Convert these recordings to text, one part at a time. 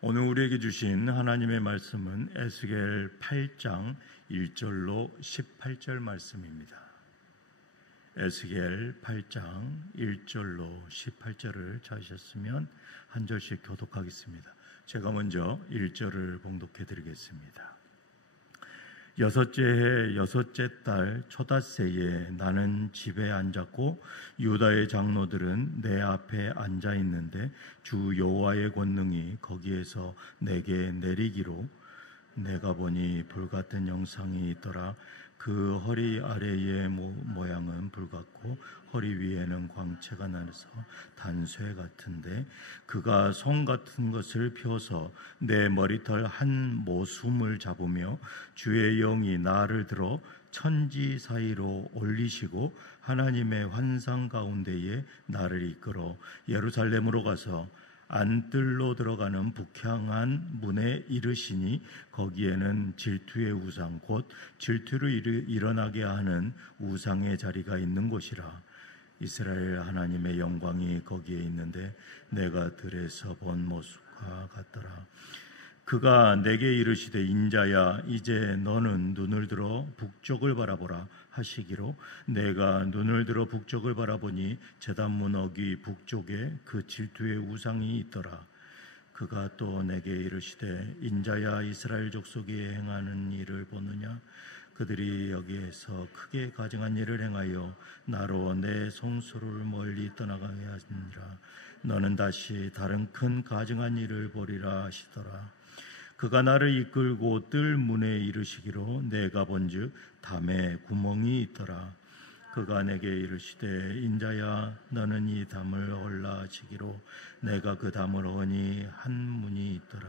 오늘 우리에게 주신 하나님의 말씀은 에스겔 8장 1절로 18절 말씀입니다. 에스겔 8장 1절로 18절을 찾으셨으면 한 절씩 교독하겠습니다. 제가 먼저 1절을 봉독해 드리겠습니다. 여섯째 해 여섯째 달 초닷새에 나는 집에 앉았고 유다의 장로들은 내 앞에 앉아 있는데 주 여호와의 권능이 거기에서 내게 내리기로 내가 보니 불같은 영상이 있더라. 그 허리 아래의 모양은 불같고 허리 위에는 광채가 나서 단쇠 같은데 그가 송 같은 것을 펴서 내 머리털 한 모숨을 잡으며 주의 영이 나를 들어 천지 사이로 올리시고 하나님의 환상 가운데에 나를 이끌어 예루살렘으로 가서 안뜰로 들어가는 북향한 문에 이르시니 거기에는 질투의 우상 곧 질투를 일어나게 하는 우상의 자리가 있는 곳이라. 이스라엘 하나님의 영광이 거기에 있는데 내가 들에서 본 모습과 같더라. 그가 내게 이르시되 인자야 이제 너는 눈을 들어 북쪽을 바라보라 하시기로 내가 눈을 들어 북쪽을 바라보니 제단문 어귀 북쪽에 그 질투의 우상이 있더라. 그가 또 내게 이르시되 인자야 이스라엘 족속이 행하는 일을 보느냐. 그들이 여기에서 크게 가증한 일을 행하여 나로 내 성소를 멀리 떠나가게 하니라. 너는 다시 다른 큰 가증한 일을 보리라 하시더라. 그가 나를 이끌고 뜰 문에 이르시기로 내가 본즉 담에 구멍이 있더라. 그가 내게 이르시되 인자야 너는 이 담을 얼라 하시기로 내가 그 담을 어니 한 문이 있더라.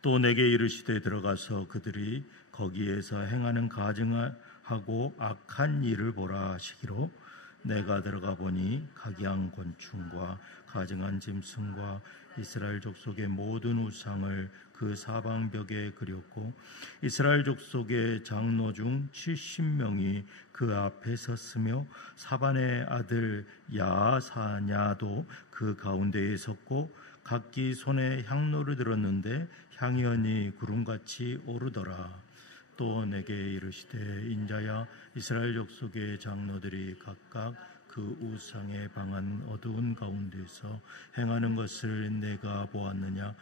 또 내게 이르시되 들어가서 그들이 거기에서 행하는 가증하고 악한 일을 보라 하시기로 내가 들어가 보니 각양 곤충과 가증한 짐승과 이스라엘 족속의 모든 우상을 그 사방벽에 그렸고 이스라엘 족속의 장로 중 70명이 그 앞에 섰으며 사반의 아들 야사냐도 그 가운데에 섰고 각기 손에 향로를 들었는데 향이 연이 구름같이 오르더라. 또 내게 이르시되 인자야 이스라엘 족속의 장로들이 각각 그 우상의 방한 어두운 가운데서 행하는 것을 내가 보았느냐.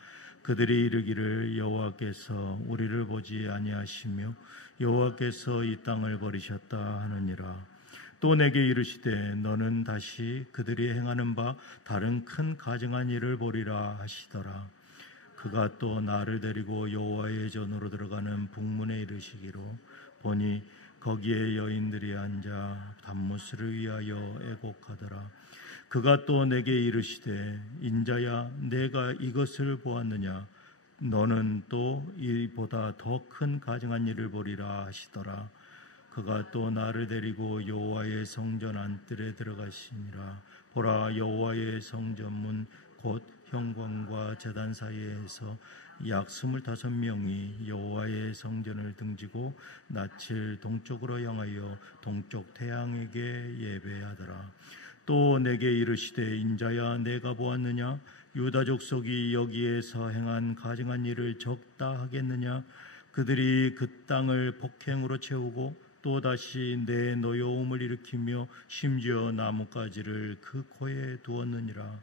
그들이 이르기를 여호와께서 우리를 보지 아니하시며 여호와께서 이 땅을 버리셨다 하느니라. 또 내게 이르시되 너는 다시 그들이 행하는 바 다른 큰 가증한 일을 보리라 하시더라. 그가 또 나를 데리고 여호와의 전으로 들어가는 북문에 이르시기로 보니 거기에 여인들이 앉아 단무스를 위하여 애곡하더라. 그가 또 내게 이르시되 인자야 내가 이것을 보았느냐. 너는 또 이보다 더 큰 가증한 일을 보리라 하시더라. 그가 또 나를 데리고 여호와의 성전 안뜰에 들어가시니라. 보라 여호와의 성전문 곧 현관과 제단 사이에서 약 25명이 여호와의 성전을 등지고 낯을 동쪽으로 향하여 동쪽 태양에게 예배하더라. 또 내게 이르시되 인자야 내가 보았느냐. 유다 족속이 여기에서 행한 가증한 일을 적다 하겠느냐. 그들이 그 땅을 폭행으로 채우고 또다시 내 노여움을 일으키며 심지어 나뭇가지를 그 코에 두었느니라.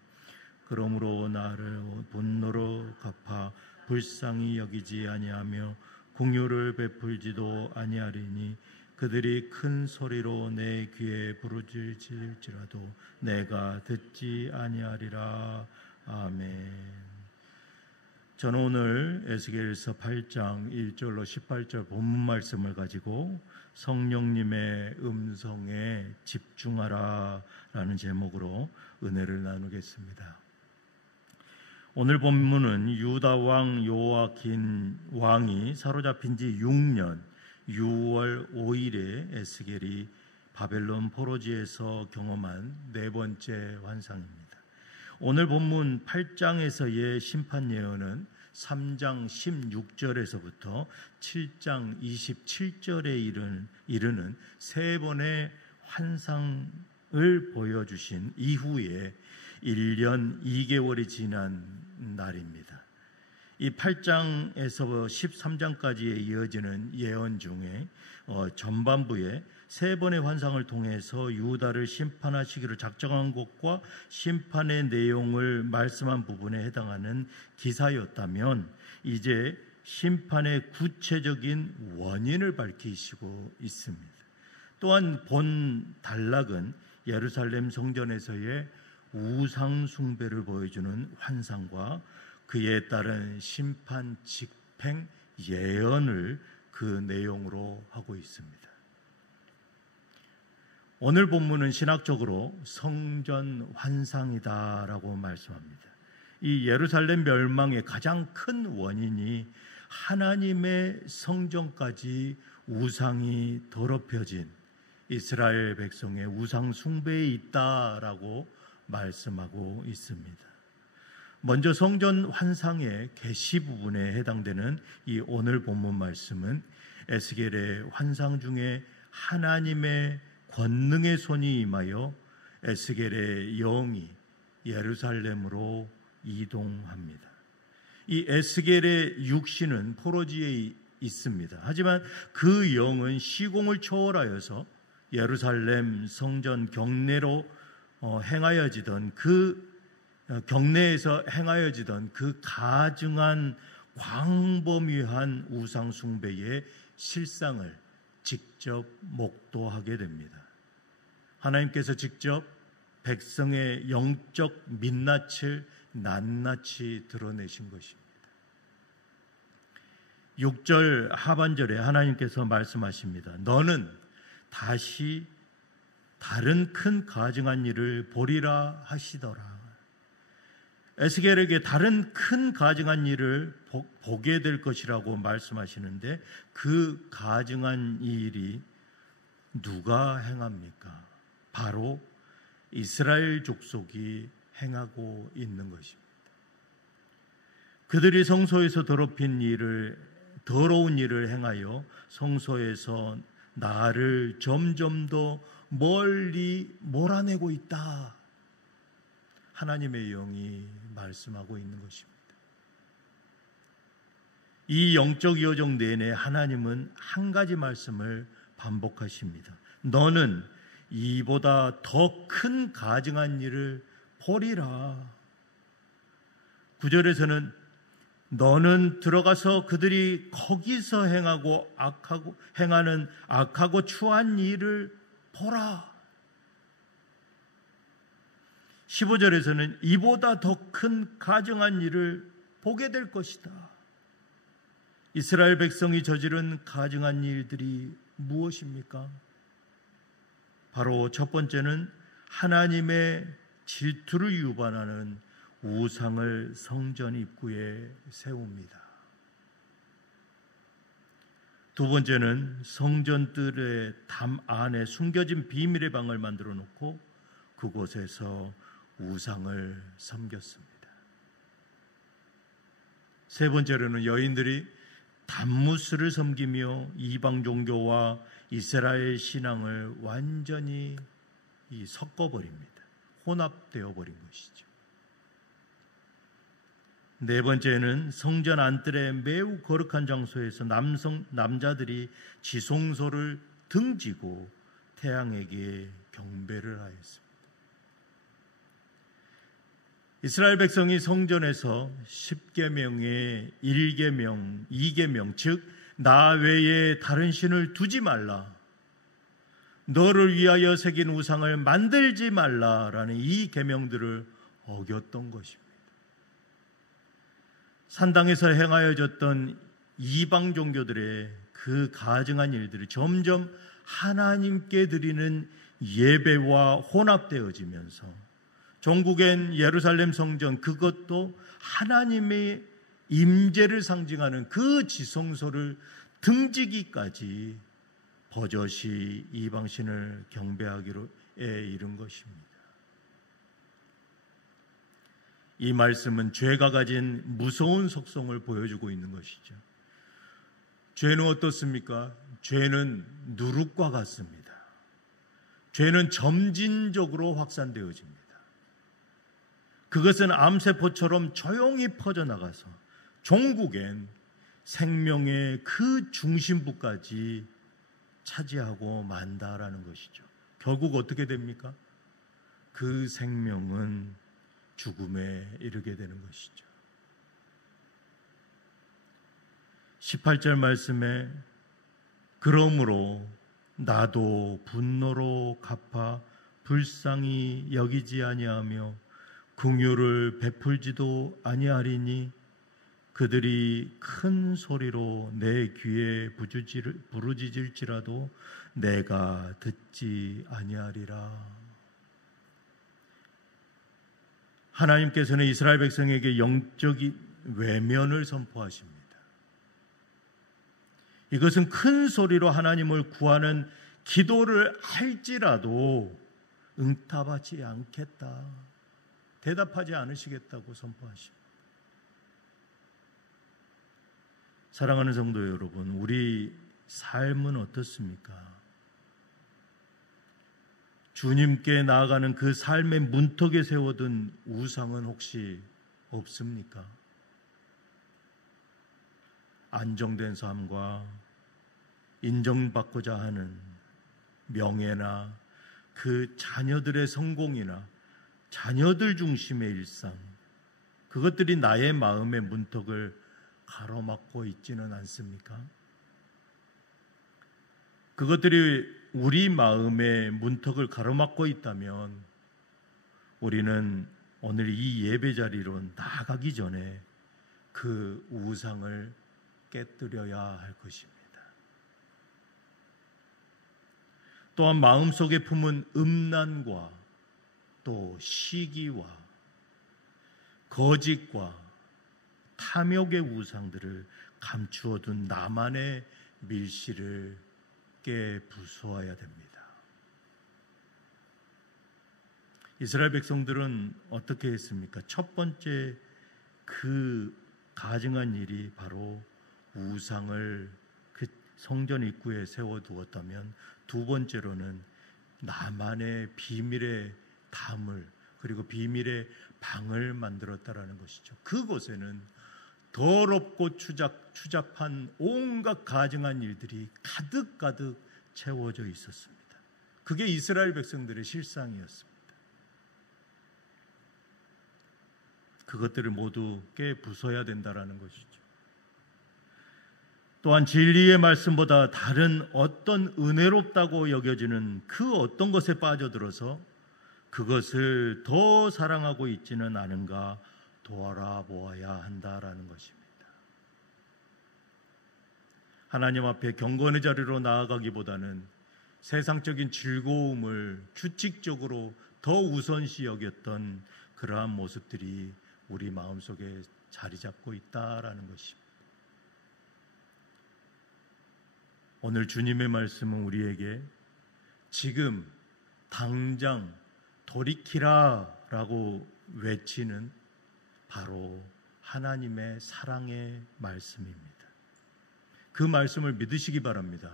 그러므로 나를 분노로 갚아 불쌍히 여기지 아니하며 공유를 베풀지도 아니하리니 그들이 큰 소리로 내 귀에 부르짖을지라도 내가 듣지 아니하리라. 아멘. 저는 오늘 에스겔서 8장 1절로 18절 본문 말씀을 가지고 성령님의 음성에 집중하라 라는 제목으로 은혜를 나누겠습니다. 오늘 본문은 유다 왕 요아긴 왕이 사로잡힌 지 6년 6월 5일에 에스겔이 바벨론 포로지에서 경험한 네 번째 환상입니다. 오늘 본문 8장에서의 심판 예언은 3장 16절에서부터 7장 27절에 이르는 세 번의 환상을 보여주신 이후에 1년 2개월이 지난 날입니다. 이 8장에서 13장까지에 이어지는 예언 중에 전반부에 세 번의 환상을 통해서 유다를 심판하시기로 작정한 것과 심판의 내용을 말씀한 부분에 해당하는 기사였다면, 이제 심판의 구체적인 원인을 밝히시고 있습니다. 또한 본 단락은 예루살렘 성전에서의 우상 숭배를 보여주는 환상과 그에 따른 심판 집행 예언을 그 내용으로 하고 있습니다. 오늘 본문은 신학적으로 성전 환상이다라고 말씀합니다. 이 예루살렘 멸망의 가장 큰 원인이 하나님의 성전까지 우상이 더럽혀진 이스라엘 백성의 우상 숭배에 있다라고 말씀하고 있습니다. 먼저 성전 환상의 계시 부분에 해당되는 이 오늘 본문 말씀은 에스겔의 환상 중에 하나님의 권능의 손이 임하여 에스겔의 영이 예루살렘으로 이동합니다. 이 에스겔의 육신은 포로지에 있습니다. 하지만 그 영은 시공을 초월하여서 예루살렘 성전 경내로 행하여지던 경내에서 행하여지던 그 가증한 광범위한 우상 숭배의 실상을 직접 목도하게 됩니다. 하나님께서 직접 백성의 영적 민낯을 낱낱이 드러내신 것입니다. 6절 하반절에 하나님께서 말씀하십니다. 너는 다시 다른 큰 가증한 일을 보리라 하시더라. 에스겔에게 다른 큰 가증한 일을 보게 될 것이라고 말씀하시는데, 그 가증한 일이 누가 행합니까? 바로 이스라엘 족속이 행하고 있는 것입니다. 그들이 성소에서 더러운 일을 행하여 성소에서 나를 점점 더 멀리 몰아내고 있다. 하나님의 영이 말씀하고 있는 것입니다. 이 영적 여정 내내 하나님은 한 가지 말씀을 반복하십니다. 너는 이보다 더 큰 가증한 일을 보리라. 9절에서는 너는 들어가서 그들이 거기서 행하는 악하고 추한 일을 보라. 15절에서는 이보다 더 큰 가증한 일을 보게 될 것이다. 이스라엘 백성이 저지른 가증한 일들이 무엇입니까? 바로 첫 번째는 하나님의 질투를 유발하는 우상을 성전 입구에 세웁니다. 두 번째는 성전 뜰의 담 안에 숨겨진 비밀의 방을 만들어 놓고 그곳에서 우상을 섬겼습니다. 세 번째로는 여인들이 담무스를 섬기며 이방 종교와 이스라엘 신앙을 완전히 섞어버립니다. 혼합되어 버린 것이죠. 네 번째는 성전 안뜰의 매우 거룩한 장소에서 남자들이 지성소를 등지고 태양에게 경배를 하였습니다. 이스라엘 백성이 성전에서 10계명의 1계명, 2계명, 즉 나 외에 다른 신을 두지 말라, 너를 위하여 새긴 우상을 만들지 말라라는 이 계명들을 어겼던 것입니다. 산당에서 행하여졌던 이방 종교들의 그 가증한 일들이 점점 하나님께 드리는 예배와 혼합되어지면서 종국엔 예루살렘 성전, 그것도 하나님의 임재를 상징하는 그 지성소를 등지기까지 버젓이 이방신을 경배하기로 이른 것입니다. 이 말씀은 죄가 가진 무서운 속성을 보여주고 있는 것이죠. 죄는 어떻습니까? 죄는 누룩과 같습니다. 죄는 점진적으로 확산되어집니다. 그것은 암세포처럼 조용히 퍼져나가서 종국엔 생명의 그 중심부까지 차지하고 만다라는 것이죠. 결국 어떻게 됩니까? 그 생명은 죽음에 이르게 되는 것이죠. 18절 말씀에 그러므로 나도 분노로 갚아 불쌍히 여기지 아니하며 긍휼을 베풀지도 아니하리니 그들이 큰 소리로 내 귀에 부르짖을지라도 내가 듣지 아니하리라. 하나님께서는 이스라엘 백성에게 영적인 외면을 선포하십니다. 이것은 큰 소리로 하나님을 구하는 기도를 할지라도 응답하지 않겠다, 대답하지 않으시겠다고 선포하십니다. 사랑하는 성도 여러분, 우리 삶은 어떻습니까? 주님께 나아가는 그 삶의 문턱에 세워둔 우상은 혹시 없습니까? 안정된 삶과 인정받고자 하는 명예나 그 자녀들의 성공이나 자녀들 중심의 일상, 그것들이 나의 마음의 문턱을 가로막고 있지는 않습니까? 그것들이 우리 마음의 문턱을 가로막고 있다면 우리는 오늘 이 예배 자리로 나아가기 전에 그 우상을 깨뜨려야 할 것입니다. 또한 마음속에 품은 음란과 또 시기와 거짓과 탐욕의 우상들을 감추어둔 나만의 밀실을 깨부숴야 됩니다. 이스라엘 백성들은 어떻게 했습니까? 첫 번째 그 가증한 일이 바로 우상을 그 성전 입구에 세워두었다면, 두 번째로는 나만의 비밀의 담을, 그리고 비밀의 방을 만들었다라는 것이죠. 그곳에는 더럽고 추잡한 온갖 가증한 일들이 가득가득 채워져 있었습니다. 그게 이스라엘 백성들의 실상이었습니다. 그것들을 모두 깨부숴야 된다라는 것이죠. 또한 진리의 말씀보다 다른 어떤 은혜롭다고 여겨지는 그 어떤 것에 빠져들어서 그것을 더 사랑하고 있지는 않은가 돌아보아야 한다라는 것입니다. 하나님 앞에 경건의 자리로 나아가기보다는 세상적인 즐거움을 규칙적으로 더 우선시 여겼던 그러한 모습들이 우리 마음속에 자리 잡고 있다라는 것입니다. 오늘 주님의 말씀은 우리에게 지금 당장 돌이키라라고 외치는 바로 하나님의 사랑의 말씀입니다. 그 말씀을 믿으시기 바랍니다.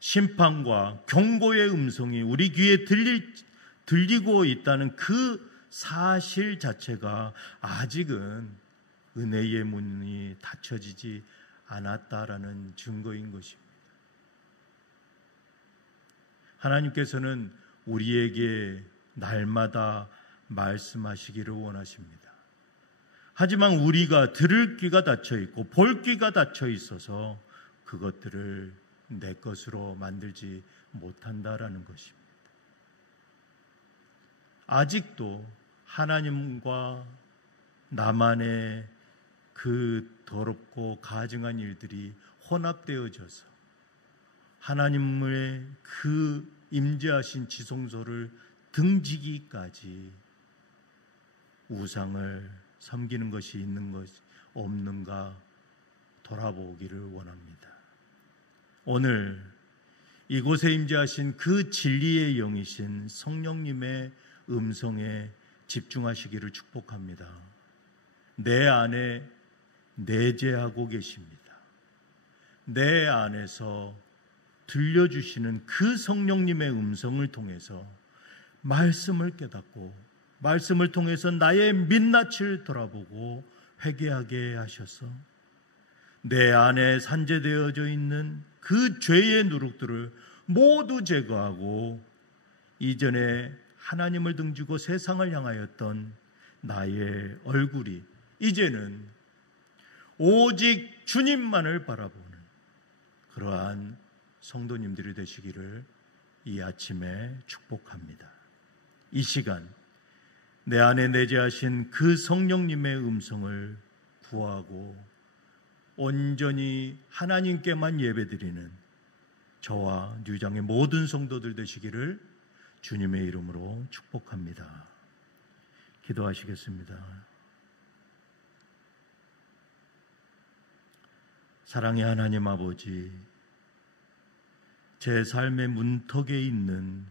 심판과 경고의 음성이 우리 귀에 들리고 있다는 그 사실 자체가 아직은 은혜의 문이 닫혀지지 않았다라는 증거인 것입니다. 하나님께서는 우리에게 날마다 말씀하시기를 원하십니다. 하지만 우리가 들을 귀가 닫혀 있고 볼 귀가 닫혀 있어서 그것들을 내 것으로 만들지 못한다라는 것입니다. 아직도 하나님과 나만의 그 더럽고 가증한 일들이 혼합되어져서 하나님의 그 임재하신 지성소를 등지기까지 우상을 섬기는 것이 있는 것이 없는가 돌아보기를 원합니다. 오늘 이곳에 임재하신 그 진리의 영이신 성령님의 음성에 집중하시기를 축복합니다. 내 안에 내재하고 계십니다. 내 안에서 들려주시는 그 성령님의 음성을 통해서 말씀을 깨닫고 말씀을 통해서 나의 민낯을 돌아보고 회개하게 하셔서 내 안에 산재되어져 있는 그 죄의 누룩들을 모두 제거하고 이전에 하나님을 등지고 세상을 향하였던 나의 얼굴이 이제는 오직 주님만을 바라보는 그러한 성도님들이 되시기를 이 아침에 축복합니다. 이 시간 내 안에 내재하신 그 성령님의 음성을 구하고 온전히 하나님께만 예배드리는 저와 뉴장의 모든 성도들 되시기를 주님의 이름으로 축복합니다. 기도하시겠습니다. 사랑의 하나님 아버지, 제 삶의 문턱에 있는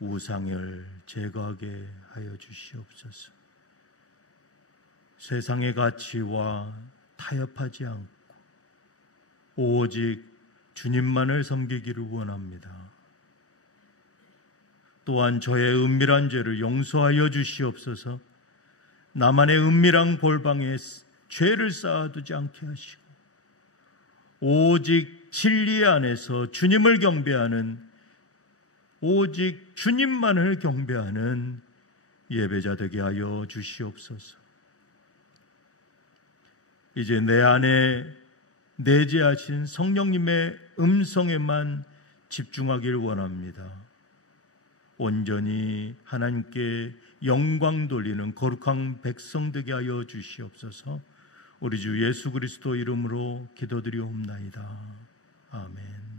우상을 제거하게 하여 주시옵소서. 세상의 가치와 타협하지 않고 오직 주님만을 섬기기를 원합니다. 또한 저의 은밀한 죄를 용서하여 주시옵소서. 나만의 은밀한 골방에 죄를 쌓아두지 않게 하시고 오직 진리 안에서 주님을 경배하는 오직 주님만을 경배하는 예배자 되게 하여 주시옵소서. 이제 내 안에 내재하신 성령님의 음성에만 집중하길 원합니다. 온전히 하나님께 영광 돌리는 거룩한 백성 되게 하여 주시옵소서. 우리 주 예수 그리스도 이름으로 기도드리옵나이다. 아멘.